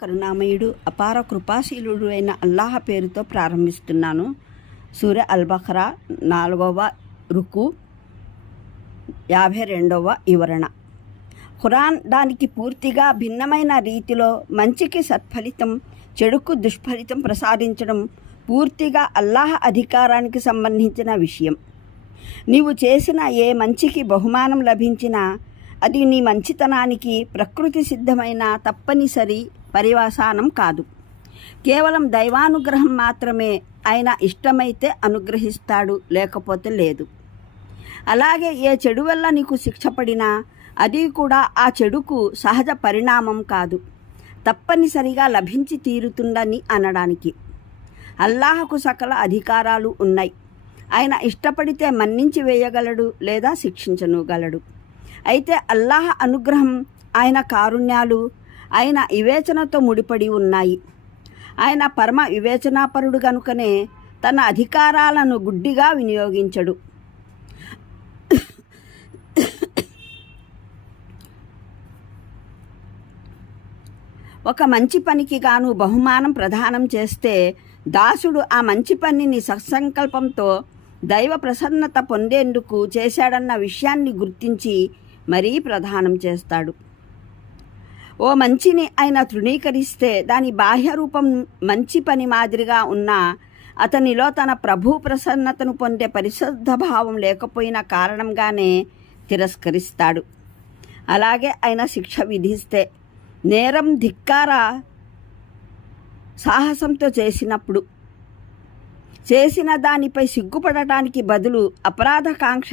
కరుణామయుడు అపార కృపాశీలుడు అయిన అల్లాహ పేరుతో ప్రారంభిస్తున్నాను. సూర్య అల్బఖరా నాలుగవ రుకు యాభై రెండవ వివరణ. ఖురాన్ దానికి పూర్తిగా భిన్నమైన రీతిలో మంచికి సత్ఫలితం చెడుకు దుష్ఫలితం ప్రసాదించడం పూర్తిగా అల్లాహ అధికారానికి సంబంధించిన విషయం. నీవు చేసిన ఏ మంచికి బహుమానం లభించినా అది నీ మంచితనానికి ప్రకృతి సిద్ధమైన తప్పనిసరి పరివాసానం కాదు. కేవలం దైవానుగ్రహం మాత్రమే ఆయన ఇష్టమైతే అనుగ్రహిస్తాడు లేకపోతే లేదు. అలాగే ఏ చెడు వల్ల నీకు శిక్ష పడినా అది కూడా ఆ చెడుకు సహజ పరిణామం కాదు. తప్పనిసరిగా లభించి తీరుతుందని అనడానికి. అల్లాహకు సకల అధికారాలు ఉన్నాయి. ఆయన ఇష్టపడితే మన్నించి వేయగలడు లేదా శిక్షించనుగలడు. అయితే అల్లాహ అనుగ్రహం ఆయన కారుణ్యాలు ఆయన వివేచనతో ముడిపడి ఉన్నాయి. ఆయన పరమ వివేచనాపరుడు కనుకనే తన అధికారాలను గుడ్డిగా వినియోగించడు. ఒక మంచి పనికి గాను బహుమానం ప్రదానం చేస్తే దాసుడు ఆ మంచి పనిని సత్సంకల్పంతో దైవ ప్రసన్నత పొందేందుకు చేశాడన్న విషయాన్ని గుర్తించి మరీ ప్రదానం చేస్తాడు. ఓ మంచిని ఆయన తృణీకరిస్తే దాని బాహ్య రూపం మంచి పని మాదిరిగా ఉన్నా అతనిలో తన ప్రభు ప్రసన్నతను పొందే పరిశుద్ధ భావం లేకపోయిన కారణంగానే తిరస్కరిస్తాడు. అలాగే ఆయన శిక్ష విధిస్తే నేరం ధిక్కార సాహసంతో చేసినప్పుడు చేసిన దానిపై సిగ్గుపడటానికి బదులు అపరాధకాంక్ష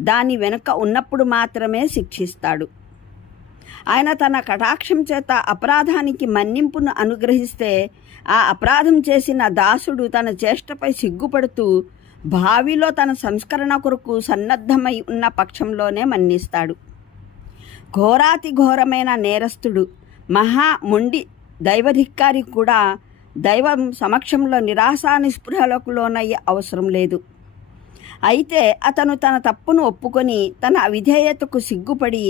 దాని వెనుక ఉన్నప్పుడు మాత్రమే శిక్షిస్తాడు. ఆయన తన కటాక్షం చేత అపరాధానికి మన్నింపును అనుగ్రహిస్తే ఆ అపరాధం చేసిన దాసుడు తన చేష్టపై సిగ్గుపడుతూ భావిలో తన సంస్కరణ కొరకు సన్నద్ధమై ఉన్న పక్షంలోనే మన్నిస్తాడు. ఘోరాతి ఘోరమైన నేరస్తుడు మహా మొండి దైవధిక్కారి కూడా దైవం సమక్షంలో నిరాశా నిస్పృహలకు లోనయ్యే అవసరం లేదు. అయితే అతను తన తప్పును ఒప్పుకొని తన అవిధేయతకు సిగ్గుపడి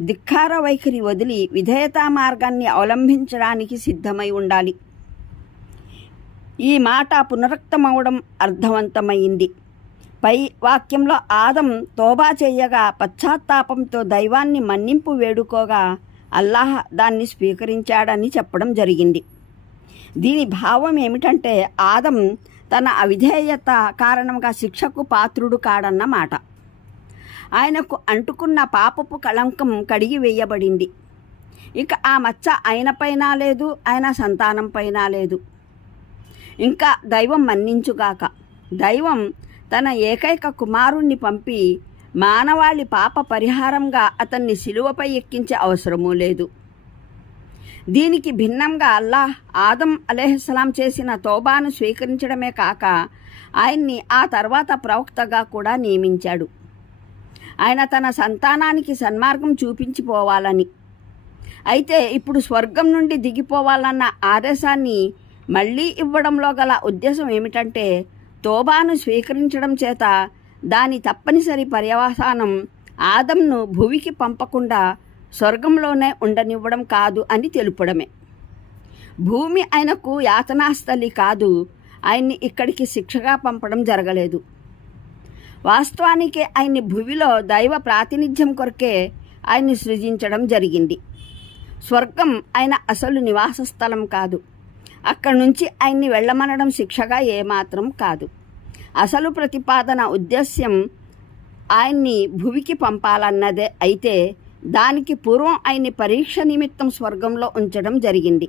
ధిక్కార వైఖరి వదిలి విధేయతా మార్గాన్ని అవలంబించడానికి సిద్ధమై ఉండాలి. ఈ మాట పునరుక్తమవడం అర్థవంతమైంది. పై వాక్యంలో ఆదం తోబా చేయగా పశ్చాత్తాపంతో దైవాన్ని మన్నింపు వేడుకోగా అల్లాహ్ దాన్ని స్వీకరించాడని చెప్పడం జరిగింది. దీని భావం ఏమిటంటే ఆదం తన అవిధేయత కారణంగా శిక్షకు పాత్రుడు కాడన్నమాట. ఆయనకు అంటుకున్న పాపపు కళంకం కడిగి వేయబడింది. ఇక ఆ మచ్చ ఆయనపైన లేదు ఆయన సంతానం పైన లేదు. ఇంకా దైవం మన్నించుగాక. దైవం తన ఏకైక కుమారుణ్ణి పంపి మానవాళి పాప పరిహారంగా అతన్ని శిలువపై ఎక్కించే అవసరమూ లేదు. దీనికి భిన్నంగా అల్లాహ్ ఆదం అలెహస్లాం చేసిన తోబాను స్వీకరించడమే కాక ఆయన్ని ఆ తర్వాత ప్రవక్తగా కూడా నియమించాడు. ఆయన తన సంతానానికి సన్మార్గం చూపించిపోవాలని. అయితే ఇప్పుడు స్వర్గం నుండి దిగిపోవాలన్న ఆదేశాన్ని మళ్ళీ ఇవ్వడంలో గల ఉద్దేశం ఏమిటంటే తోబాను స్వీకరించడం చేత దాని తప్పనిసరి పర్యవసానం ఆదంను భువికి పంపకుండా స్వర్గంలోనే ఉండనివ్వడం కాదు అని తెలుపడమే. భూమి ఆయనకు యాతనాస్థలి కాదు ఆయన్ని ఇక్కడికి శిక్షగా పంపడం జరగలేదు. వాస్తవానికి ఆయన్ని భువిలో దైవ ప్రాతినిధ్యం కొరకే ఆయన్ని సృజించడం జరిగింది. స్వర్గం ఆయన అసలు నివాస స్థలం కాదు. అక్కడి నుంచి ఆయన్ని వెళ్ళమనడం శిక్షగా ఏమాత్రం కాదు. అసలు ప్రతిపాదన ఉద్దేశ్యం ఆయన్ని భువికి పంపాలన్నదే అయితే దానికి పూర్వం ఆయన్ని పరీక్ష నిమిత్తం స్వర్గంలో ఉంచడం జరిగింది.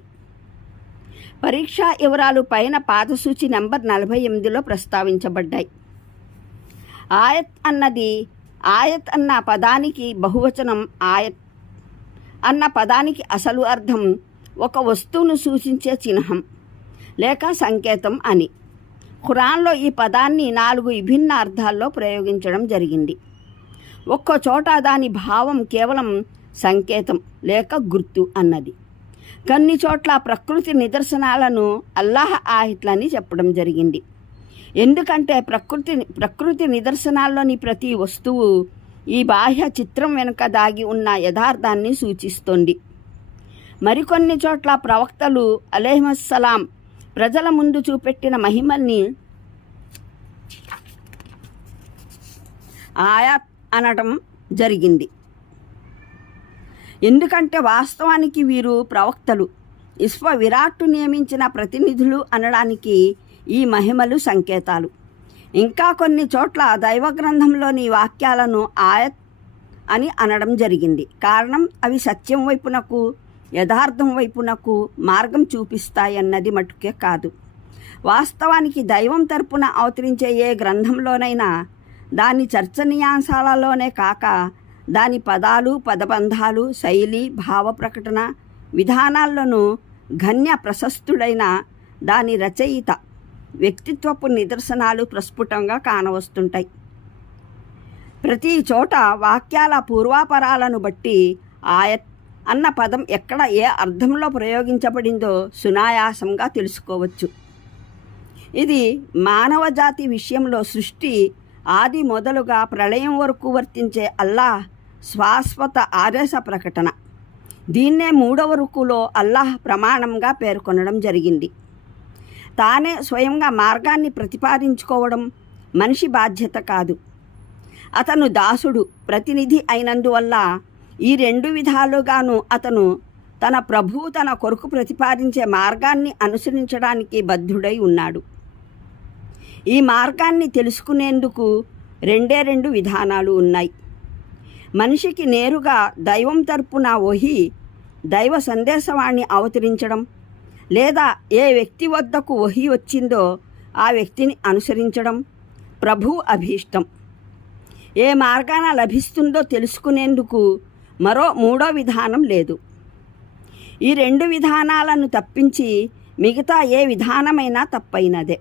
పరీక్షా వివరాలు పైన పాదసూచి నెంబర్ నలభై ఎనిమిదిలో ప్రస్తావించబడ్డాయి. ఆయత్ అన్నది ఆయత్ అన్న పదానికి బహువచనం ఆయత్. అన్న పదానికి అసలు అర్థం ఒక వస్తువును సూచించే చిహ్నం లేక సంకేతం అని. ఖురాన్లో ఈ పదాన్ని నాలుగు విభిన్న అర్థాల్లో ప్రయోగించడం జరిగింది. ఒక్కో చోట దాని భావం కేవలం సంకేతం లేక గుర్తు అన్నది. కొన్ని చోట్ల ప్రకృతి నిదర్శనాలను అల్లాహ్ ఆహిత్లని చెప్పడం జరిగింది. ఎందుకంటే ప్రకృతి ప్రకృతి నిదర్శనాల్లోని ప్రతి వస్తువు ఈ బాహ్య చిత్రం వెనుక దాగి ఉన్న యథార్థాన్ని సూచిస్తుంది. మరికొన్ని చోట్ల ప్రవక్తలు అలేహమస్సలాం ప్రజల ముందు చూపెట్టిన మహిమల్ని ఆయాత్ అనడం జరిగింది. ఎందుకంటే వాస్తవానికి వీరు ప్రవక్తలు. విశ్వ విరాట్టు నియమించిన ప్రతినిధులు అనడానికి ఈ మహిమలు సంకేతాలు. ఇంకా కొన్ని చోట్ల దైవ గ్రంథంలోని వాక్యాలను ఆయత్ అని అనడం జరిగింది. కారణం అవి సత్యం వైపునకు యథార్థం వైపునకు మార్గం చూపిస్తాయన్నది మటుకే కాదు. వాస్తవానికి దైవం తరపున అవతరించే ఏ గ్రంథంలోనైనా దాని చర్చనీయాంశాలలోనే కాక దాని పదాలు పదబంధాలు శైలి భావ ప్రకటన విధానాల్లోనూ ఘన్య ప్రశస్తుడైన దాని రచయిత వ్యక్తిత్వపు నిదర్శనాలు ప్రస్ఫుటంగా కానవస్తుంటాయి. ప్రతి చోట వాక్యాల పూర్వాపరాలను బట్టి ఆయత్ అన్న పదం ఎక్కడ ఏ అర్థంలో ప్రయోగించబడిందో సునాయాసంగా తెలుసుకోవచ్చు. ఇది మానవ జాతి విషయంలో సృష్టి ఆది మొదలుగా ప్రళయం వరకు వర్తించే అల్లాహ్ శాశ్వత ఆదేశ ప్రకటన. దీన్నే మూడవ రుకులో అల్లాహ్ ప్రమాణంగా పేర్కొనడం జరిగింది. తానే స్వయంగా మార్గాన్ని ప్రతిపాదించుకోవడం మనిషి బాధ్యత కాదు. అతను దాసుడు ప్రతినిధి అయినందువల్ల ఈ రెండు విధాలుగాను అతను తన ప్రభువు తన కొరకు ప్రతిపాదించే మార్గాన్ని అనుసరించడానికి బద్ధుడై ఉన్నాడు. ఈ మార్గాన్ని తెలుసుకునేందుకు రెండే రెండు విధానాలు ఉన్నాయి. మనిషికి నేరుగా దైవం తరపున వహి దైవ సందేశవాణ్ణి అవతరించడం లేదా ఏ వ్యక్తి వద్దకు వహి వచ్చిందో ఆ వ్యక్తిని అనుసరించడం ప్రభు అభీష్టం. ఏ మార్గాన లభిస్తుందో తెలుసుకునేందుకు మరో మూడో విధానం లేదు. ఈ రెండు విధానాలను తప్పించి మిగతా ఏ విధానమైనా తప్పైనదే.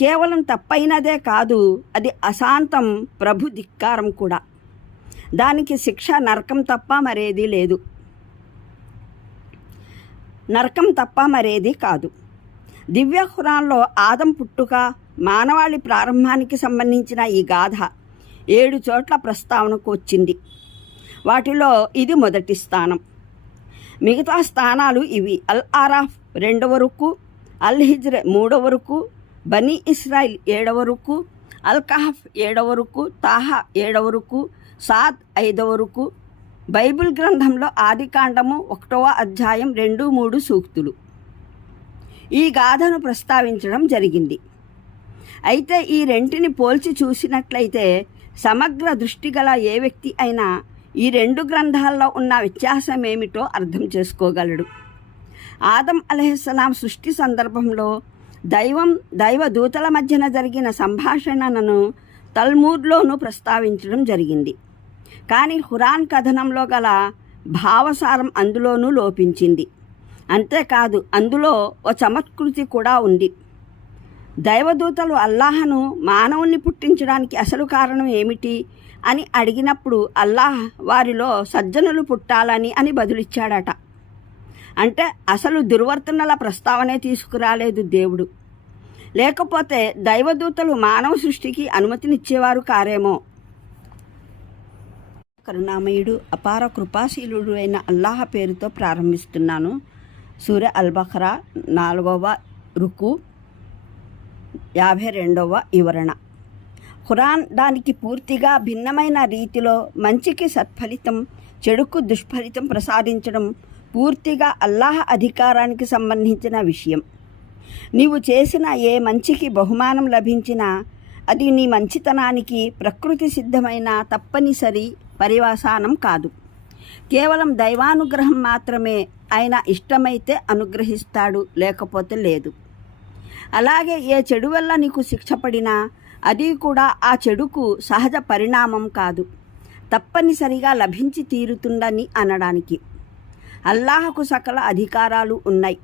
కేవలం తప్పైనదే కాదు అది అశాంతం ప్రభు ధిక్కారం కూడా. దానికి శిక్ష నరకం తప్ప మరేది లేదు. నరకం తప్ప మరేది కాదు. దివ్య ఖురాన్లో ఆదం పుట్టుక మానవాళి ప్రారంభానికి సంబంధించిన ఈ గాథ ఏడు చోట్ల ప్రస్తావనకు వచ్చింది. వాటిలో ఇది మొదటి స్థానం. మిగతా స్థానాలు ఇవి అల్ ఆరాఫ్ రెండవ రుక్కు అల్ హిజ్ర మూడవ రుక్కు బనీ ఇస్రాయిల్ ఏడవ రుక్కు అల్ కహఫ్ ఏడవ రుక్కు తాహా ఏడవ రుక్కు సాద్ ఐదవ రుక్కు బైబిల్ గ్రంథంలో ఆదికాండము ఒకటవ అధ్యాయం రెండు మూడు సూక్తులు. ఈ గాథను ప్రస్తావించడం జరిగింది. అయితే ఈ రెంటిని పోల్చి చూసినట్లయితే సమగ్ర దృష్టి గల ఏ వ్యక్తి అయినా ఈ రెండు గ్రంథాల్లో ఉన్న వ్యత్యాసం ఏమిటో అర్థం చేసుకోగలడు. ఆదం అలహిస్సలాం సృష్టి సందర్భంలో దైవం దైవ దూతల మధ్యన జరిగిన సంభాషణను తల్మూర్లోనూ ప్రస్తావించడం జరిగింది. కానీ హురాన్ కథనంలో గల భావసారం అందులోనూ లోపించింది. అంతేకాదు అందులో ఓ చమత్కృతి కూడా ఉంది. దైవదూతలు అల్లాహను మానవుణ్ణి పుట్టించడానికి అసలు కారణం ఏమిటి అని అడిగినప్పుడు అల్లాహ్ వారిలో సజ్జనులు పుట్టాలని అని బదులిచ్చాడట. అంటే అసలు దుర్వర్తనల ప్రస్తావనే తీసుకురాలేదు దేవుడు. లేకపోతే దైవదూతలు మానవ సృష్టికి అనుమతినిచ్చేవారు కారేమో? కరుణామయుడు అపార కృపాశీలుడు అయిన అల్లాహ పేరుతో ప్రారంభిస్తున్నాను. సూర్య అల్బఖరా నాలుగవ రుకు యాభై రెండవ వివరణ. ఖురాన్ దానికి పూర్తిగా భిన్నమైన రీతిలో మంచికి సత్ఫలితం చెడుకు దుష్ఫలితం ప్రసాదించడం పూర్తిగా అల్లాహ్ అధికారానికి సంబంధించిన విషయం. నీవు చేసిన ఏ మంచికి బహుమానం లభించినా అది నీ మంచితనానికి ప్రకృతి సిద్ధమైన తప్పనిసరి పరివాసానం కాదు. కేవలం దైవానుగ్రహం మాత్రమే ఆయన ఇష్టమైతే అనుగ్రహిస్తాడు లేకపోతే లేదు. అలాగే ఏ చెడు వల్ల నీకు శిక్ష పడినా అది కూడా ఆ చెడుకు సహజ పరిణామం కాదు. తప్పనిసరిగా లభించి తీరుతుందని అనడానికి. అల్లాహకు సకల అధికారాలు ఉన్నాయి.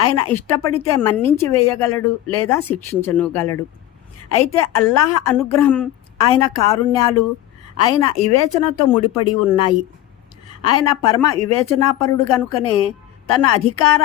ఆయన ఇష్టపడితే మన్నించి వేయగలడు లేదా శిక్షించనుగలడు. అయితే అల్లాహ అనుగ్రహం ఆయన కారుణ్యాలు ఆయన వివేచనతో ముడిపడి ఉన్నాయి. ఆయన పరమ వివేచనాపరుడు గనుకనే తన అధికార